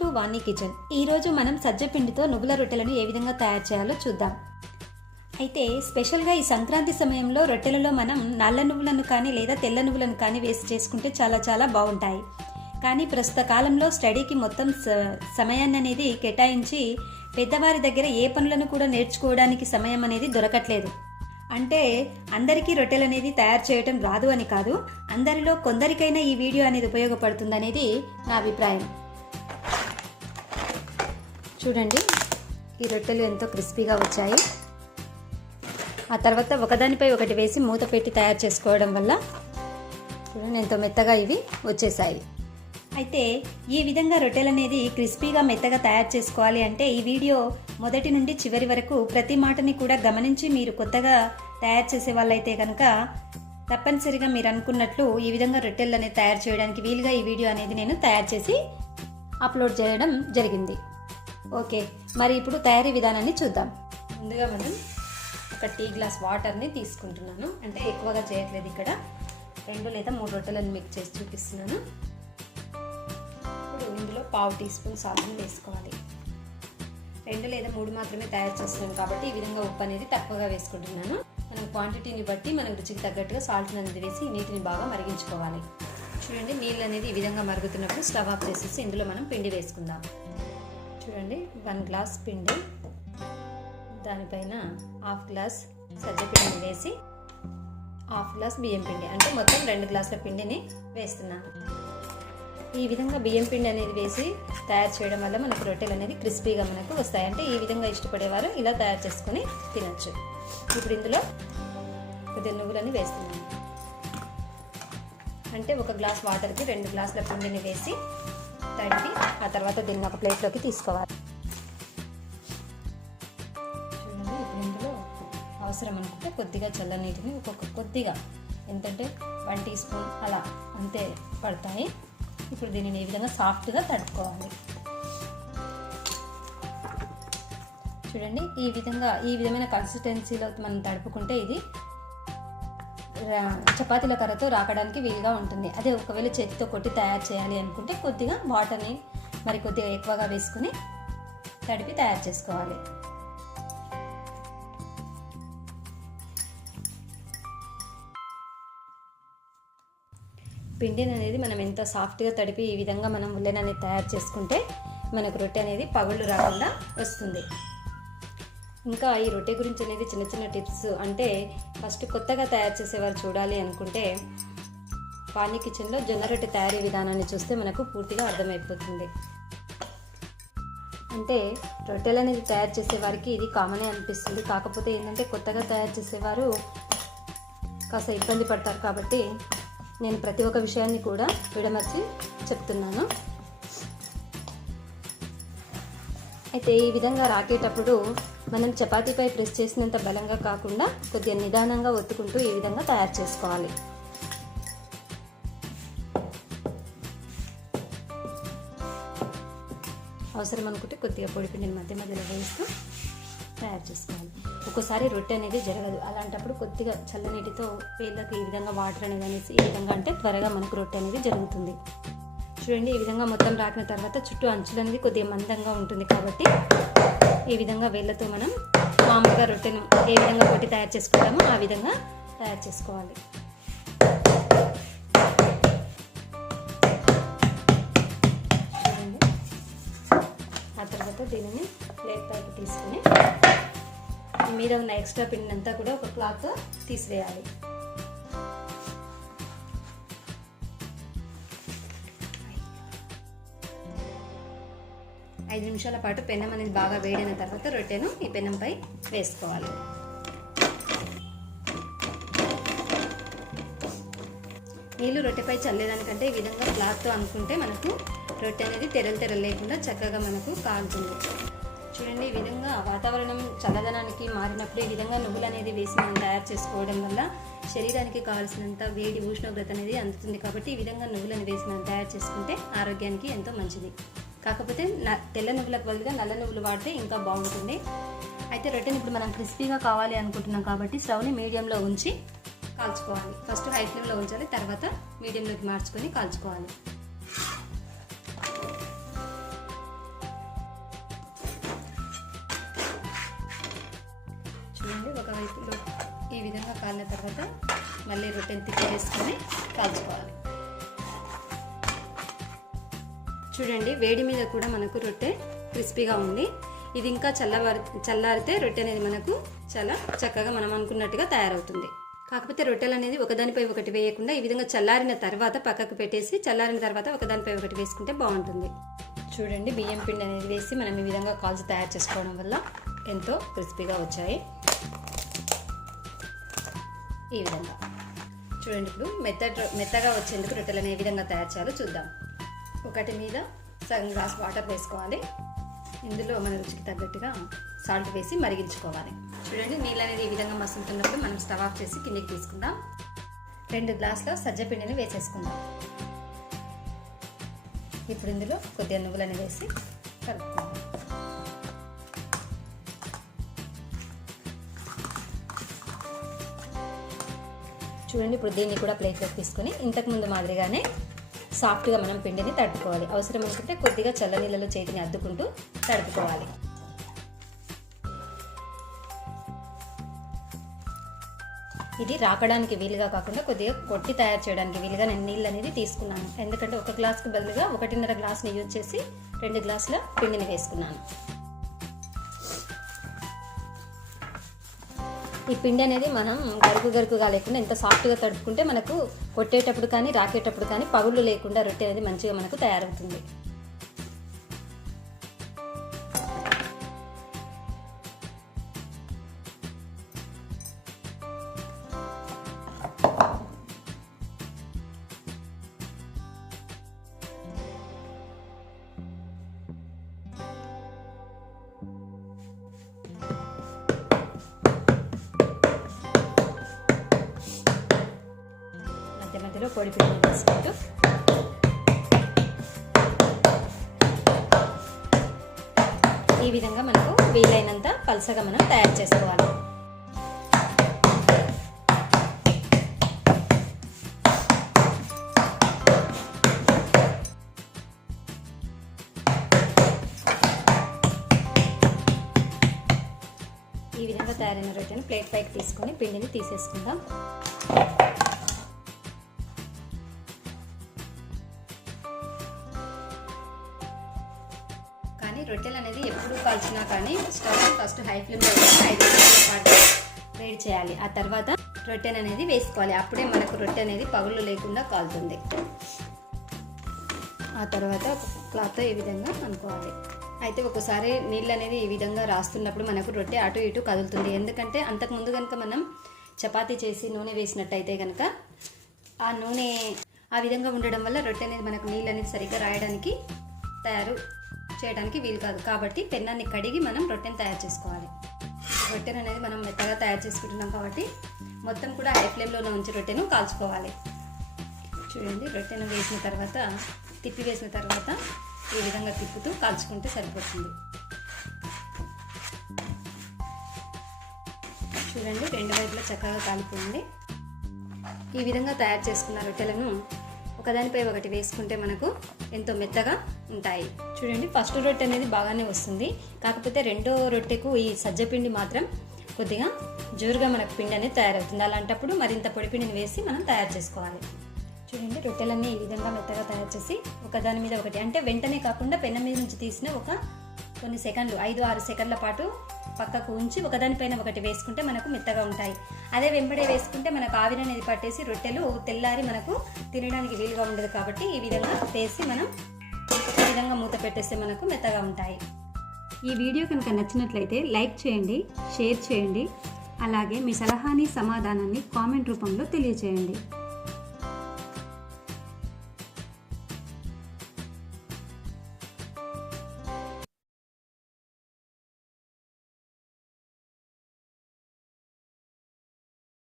To Vani kitchen. ఈరోజు మనం సజ్జపిండితో నువ్వుల రొట్టెలను ఏ విధంగా తయారు చేయాలో చూద్దాం. అయితే స్పెషల్గా ఈ సంక్రాంతి సమయంలో రొట్టెలలో మనం నల్ల నువ్వులను కానీ లేదా తెల్ల నువ్వులను కానీ వేసి చేసుకుంటే చాలా చాలా బాగుంటాయి. కానీ ప్రస్తుత కాలంలో స్టడీకి మొత్తం స- సమయాన్ని అనేది కేటాయించి పెద్దవారి దగ్గర ఏ పనులను కూడా నేర్చుకోవడానికి సమయం అనేది దొరకట్లేదు. అంటే అందరికీ రొట్టెలు అనేది తయారు చేయటం రాదు అని కాదు అందరిలో కొందరికైనా ఈ వీడియో అనేది ఉపయోగపడుతుందనేది నా అభిప్రాయం. చూడండి. ఈ రొట్టెలు ఎంతో క్రిస్పీగా వచ్చాయి. ఆ తర్వాత ఒకదానిపై ఒకటి వేసి మూత పెట్టి తయారు చేసుకోవడం వల్ల చూడండి ఎంతో మెత్తగా ఇవి వచ్చేసాయి. అయితే ఈ విధంగా రొట్టెలు అనేది క్రిస్పీగా మెత్తగా తయారు చేసుకోవాలి అంటే ఈ వీడియో మొదటి నుండి చివరి వరకు ప్రతి మాటని కూడా గమనించి మీరు కొత్తగా తయారు చేసే వాళ్ళైతే కనుక తప్పనిసరిగా మీరు అనుకున్నట్లు ఈ విధంగా రొట్టెలు అనేది తయారు చేయడానికి వీలుగా ఈ వీడియో అనేది నేను తయారు చేసి అప్లోడ్ చేయడం జరిగింది. ఓకే మరి ఇప్పుడు తయారీ విధానాన్ని చూద్దాం. ముందుగా మనం ఒక టీ గ్లాస్ వాటర్ని తీసుకుంటున్నాను. అంటే ఎక్కువగా చేయట్లేదు ఇక్కడ. రెండు లేదా మూడు రొట్టెలను మిక్స్ చేసి చూపిస్తున్నాను. ఇప్పుడు ఇందులో పావు టీ స్పూన్ సాల్ట్ని వేసుకోవాలి. రెండు లేదా మూడు మాత్రమే తయారు చేస్తున్నాను కాబట్టి ఈ విధంగా ఉప్పు అనేది తక్కువగా వేసుకుంటున్నాను. మనం క్వాంటిటీని బట్టి మనకు రుచికి తగ్గట్టుగా సాల్ట్ అనేది వేసి నీటిని బాగా మరిగించుకోవాలి. చూడండి నీళ్ళు అనేది ఈ విధంగా మరుగుతున్నప్పుడు స్టవ్ ఆఫ్ చేసేసి ఇందులో మనం పిండి వేసుకుందాం. చూడండి వన్ గ్లాస్ పిండి. దానిపైన హాఫ్ గ్లాస్ సజ్జ పిండిని వేసి హాఫ్ గ్లాస్ బియ్యం పిండి. అంటే మొత్తం రెండు గ్లాసుల పిండిని వేస్తున్నాను ఈ విధంగా బియ్యం పిండి అనేది వేసి తయారు చేయడం వల్ల మనకు రొట్టెలు అనేది క్రిస్పీగా మనకు వస్తాయి. అంటే ఈ విధంగా ఇష్టపడేవారు ఇలా తయారు చేసుకొని తినచ్చు. ఇప్పుడు ఇందులో కొద్దిగా నువ్వులని వేస్తున్నాను. అంటే ఒక గ్లాస్ వాటర్కి రెండు గ్లాసుల పిండిని వేసి తడిపి ఆ తర్వాత దీన్ని ఒక ప్లేట్లోకి తీసుకోవాలి. చూడండి ఇప్పుడు ఇందులో అవసరం అనుకుంటే కొద్దిగా చల్లనీటిని ఒక్కొక్క కొద్దిగా. ఎంతంటే వన్ టీ స్పూన్ అలా అంతే పడతాయి. ఇప్పుడు దీనిని ఈ విధంగా సాఫ్ట్గా తడుపుకోవాలి. చూడండి ఈ విధంగా ఈ విధమైన కన్సిస్టెన్సీలో మనం తడుపుకుంటే ఇది చపాతీల కర్రతో రాకడానికి వీలుగా ఉంటుంది. అదే ఒకవేళ చేతితో కొట్టి తయారు చేయాలి అనుకుంటే కొద్దిగా వాటర్ని మరి కొద్దిగా ఎక్కువగా వేసుకుని తడిపి తయారు చేసుకోవాలి. పిండిని అనేది మనం ఎంత సాఫ్ట్గా తడిపి ఈ విధంగా మనం ఉల్లెన్ అనేది తయారు చేసుకుంటే మనకు రొట్టె అనేది పగుళ్ళు రాకుండా వస్తుంది. ఇంకా ఈ రొట్టె గురించి అనేది చిన్న చిన్న టిప్స్. అంటే ఫస్ట్ కొత్తగా తయారు చేసేవారు చూడాలి అనుకుంటే పానీ కిచెన్లో జొన్న రొట్టె తయారీ విధానాన్ని చూస్తే మనకు పూర్తిగా అర్థమైపోతుంది. అంటే రొట్టెలు అనేది తయారు చేసేవారికి ఇది కామనే అనిపిస్తుంది. కాకపోతే ఏంటంటే కొత్తగా తయారు చేసేవారు కాస్త ఇబ్బంది పడతారు కాబట్టి నేను ప్రతి ఒక్క విషయాన్ని కూడా విడమర్చి చెప్తున్నాను. అయితే ఈ విధంగా రాకేటప్పుడు మనం చపాతీపై ప్రెస్ చేసినంత బలంగా కాకుండా కొద్దిగా నిదానంగా ఒత్తుకుంటూ ఈ విధంగా తయారు చేసుకోవాలి. అవసరం అనుకుంటే కొద్దిగా పొడి పిండిని మధ్య మధ్యలో వేస్తూ తయారు చేసుకోవాలి. ఒక్కోసారి రొట్టె అనేది జరగదు. అలాంటప్పుడు కొద్దిగా చల్లనీటితో వేళ్ళకి ఈ విధంగా వాటర్ అనేది అనేసి ఈ విధంగా అంటే త్వరగా మనకు రొట్టె అనేది జరుగుతుంది. చూడండి ఈ విధంగా మొత్తం రాకిన తర్వాత చుట్టూ అంచులు అనేది కొద్దిగా మందంగా ఉంటుంది కాబట్టి ఈ విధంగా వేళ్ళతో మనం మామూలుగా రొట్టెను ఏ విధంగా కొట్టి తయారు చేసుకుంటామో ఆ విధంగా తయారు చేసుకోవాలి. ఆ తర్వాత దీనిని ప్లేట్ పైకి తీసుకుని మీద ఉన్న ఎక్స్ట్రా పిండి అంతా కూడా ఒక క్లాత్ తీసివేయాలి. ఐదు నిమిషాల పాటు పెనం అనేది బాగా వేడైన తర్వాత రొట్టెను ఈ పెనంపై వేసుకోవాలి. నీళ్ళు రొట్టెపై చల్లేదానికంటే ఈ విధంగా క్లాత్తో అనుకుంటే మనకు రొట్టె అనేది తెరలు తెరలు లేకుండా చక్కగా మనకు కాల్చుంది చూడండి ఈ విధంగా వాతావరణం చల్లదనానికి మారినప్పుడు ఈ విధంగా నువ్వులు అనేది వేసి మనం తయారు చేసుకోవడం వల్ల శరీరానికి కావాల్సినంత వేడి ఉష్ణోగ్రత అనేది అందుతుంది కాబట్టి ఈ విధంగా నువ్వులను వేసి మనం తయారు చేసుకుంటే ఆరోగ్యానికి ఎంతో మంచిది. కాకపోతే తెల్ల నువ్వులకు బదులుగా నల్ల నువ్వులు వాడితే ఇంకా బాగుంటుంది. అయితే రొట్టెని ఇప్పుడు మనం క్రిస్పీగా కావాలి అనుకుంటున్నాం కాబట్టి స్టవ్ని మీడియంలో ఉంచి కాల్చుకోవాలి. ఫస్ట్ హై ఫ్లేమ్లో ఉంచాలి తర్వాత మీడియంలోకి మార్చుకొని కాల్చుకోవాలి. చూడండి ఒకవైపు ఈ విధంగా కాలిన తర్వాత మళ్ళీ రొట్టెని తిప్పి వేసుకొని కాల్చుకోవాలి. చూడండి వేడి మీద కూడా మనకు రొట్టె క్రిస్పీగా ఉంది. ఇది ఇంకా చల్లవారి చల్లారితే రొట్టె అనేది మనకు చాలా చక్కగా మనం అనుకున్నట్టుగా తయారవుతుంది. కాకపోతే రొట్టెలు అనేది ఒకదానిపై ఒకటి వేయకుండా ఈ విధంగా చల్లారిన తర్వాత పక్కకు పెట్టేసి చల్లారిన తర్వాత ఒకదానిపై ఒకటి వేసుకుంటే బాగుంటుంది. చూడండి బియ్యం పిండి అనేది వేసి మనం ఈ విధంగా కాల్చి తయారు చేసుకోవడం వల్ల ఎంతో క్రిస్పీగా వచ్చాయి. ఈ విధంగా. చూడండి ఇప్పుడు మెత్త మెత్తగా వచ్చేందుకు రొట్టెలను ఏ విధంగా తయారు చేయాలో చూద్దాం. ఒకటి మీద సగం గ్లాస్ వాటర్ వేసుకోవాలి. ఇందులో మన రుచికి తగ్గట్టుగా సాల్ట్ వేసి మరిగించుకోవాలి. చూడండి నీళ్ళు అనేది ఈ విధంగా మసులుతున్నప్పుడు మనం స్టవ్ ఆఫ్ చేసి కిందికి తీసుకుందాం. రెండు గ్లాసుల సజ్జ పిండిని వేసేసుకుందాం. ఇప్పుడు ఇందులో కొద్దిగా నువ్వులను వేసి కలుపుకుందాం. చూడండి ఇప్పుడు దీన్ని కూడా ప్లేట్లోకి తీసుకొని ఇంతకు ముందు మాదిరిగానే సాఫ్ట్గా మనం పిండిని తడుపుకోవాలి. అవసరం అనుకుంటే కొద్దిగా చల్లనీళ్ళలో చేతిని అద్దుకుంటూ తడుపుకోవాలి. ఇది రాకడానికి వీలుగా కాకుండా కొద్దిగా కొట్టి తయారు చేయడానికి వీలుగా నేను నీళ్ళు అనేది తీసుకున్నాను. ఎందుకంటే ఒక గ్లాస్కి బదులుగా ఒకటిన్నర గ్లాస్ని యూజ్ చేసి రెండు గ్లాసుల పిండిని వేసుకున్నాను. ఈ పిండి అనేది మనం గరుకు గరుకుగా లేకుండా ఎంత సాఫ్ట్గా తడుపుకుంటే మనకు కొట్టేటప్పుడు కానీ రాకేటప్పుడు కానీ పగుళ్ళు లేకుండా రొట్టె అనేది మంచిగా మనకు తయారవుతుంది. మధ్య మధ్యలో పొడి పిండి వేసుకుంటూ. ఈ విధంగా మనకు వీలైనంత పలసగా మనం తయారు చేసుకోవాలి. ఈ విధంగా తయారైన రొట్టెను ప్లేట్ పైకి తీసుకొని పిండిని తీసేసుకుందాం. ఎప్పుడు కాల్చినా కానీ స్టవ్ ఫస్ట్ హై ఫ్లేమ్లో హై ఐదు నిమిషాల పాటు వేడి చేయాలి. ఆ తర్వాత రొట్టె అనేది వేసుకోవాలి. అప్పుడే మనకు రొట్టె అనేది పగులు లేకుండా కాలుతుంది. ఆ తర్వాత క్లాత్తో ఈ విధంగా అనుకోవాలి. అయితే ఒకసారి నీళ్ళు అనేది ఈ విధంగా రాస్తున్నప్పుడు మనకు రొట్టె అటు ఇటు కదులుతుంది. ఎందుకంటే అంతకుముందు కనుక మనం చపాతీ చేసి నూనె వేసినట్టయితే కనుక ఆ నూనె ఆ విధంగా ఉండడం వల్ల రొట్టె అనేది మనకు నీళ్ళు అనేది సరిగ్గా రాయడానికి తయారు చేయడానికి వీలు కాదు. కాబట్టి పెన్నాన్ని కడిగి మనం రొట్టెని తయారు చేసుకోవాలి. రొట్టెను అనేది మనం మెత్తగా తయారు చేసుకుంటున్నాం కాబట్టి మొత్తం కూడా హై ఫ్లేమ్లోనే ఉంచి రొట్టెను కాల్చుకోవాలి. చూడండి రొట్టెను వేసిన తర్వాత తిప్పి వేసిన తర్వాత ఈ విధంగా తిప్పుతూ కాల్చుకుంటే సరిపోతుంది. చూడండి రెండు వైపులా చక్కగా కాలిపోయింది. ఈ విధంగా తయారు చేసుకున్న రొట్టెలను ఒకదానిపై ఒకటి వేసుకుంటే మనకు ఎంతో మెత్తగా ఉంటాయి. చూడండి ఫస్ట్ రొట్టె అనేది బాగానే వస్తుంది. కాకపోతే రెండో రొట్టెకు ఈ సజ్జ పిండి మాత్రం కొద్దిగా జోరుగా మనకు పిండి అనేది తయారవుతుంది. అలాంటప్పుడు మరింత పొడి పిండిని వేసి మనం తయారు చేసుకోవాలి. చూడండి రొట్టెలన్నీ ఈ విధంగా మెత్తగా తయారు చేసి ఒకదాని మీద ఒకటి అంటే వెంటనే కాకుండా పెన్న మీద నుంచి తీసిన ఒక కొన్ని సెకండ్లు ఐదు ఆరు సెకండ్ల పాటు పక్కకు ఉంచి ఒకదానిపైన ఒకటి వేసుకుంటే మనకు మెత్తగా ఉంటాయి. అదే వెంబడే వేసుకుంటే మనకు ఆవిరి అనేది పట్టేసి రొట్టెలు తెల్లారి మనకు తినడానికి వీలుగా ఉండదు కాబట్టి ఈ విధంగా వేసి మనం ఈ విధంగా మూత పెట్టేస్తే మనకు మెత్తగా ఉంటాయి. ఈ వీడియో కనుక నచ్చినట్లయితే లైక్ చేయండి షేర్ చేయండి. అలాగే మీ సలహాని సమాధానాన్ని కామెంట్ రూపంలో తెలియచేయండి.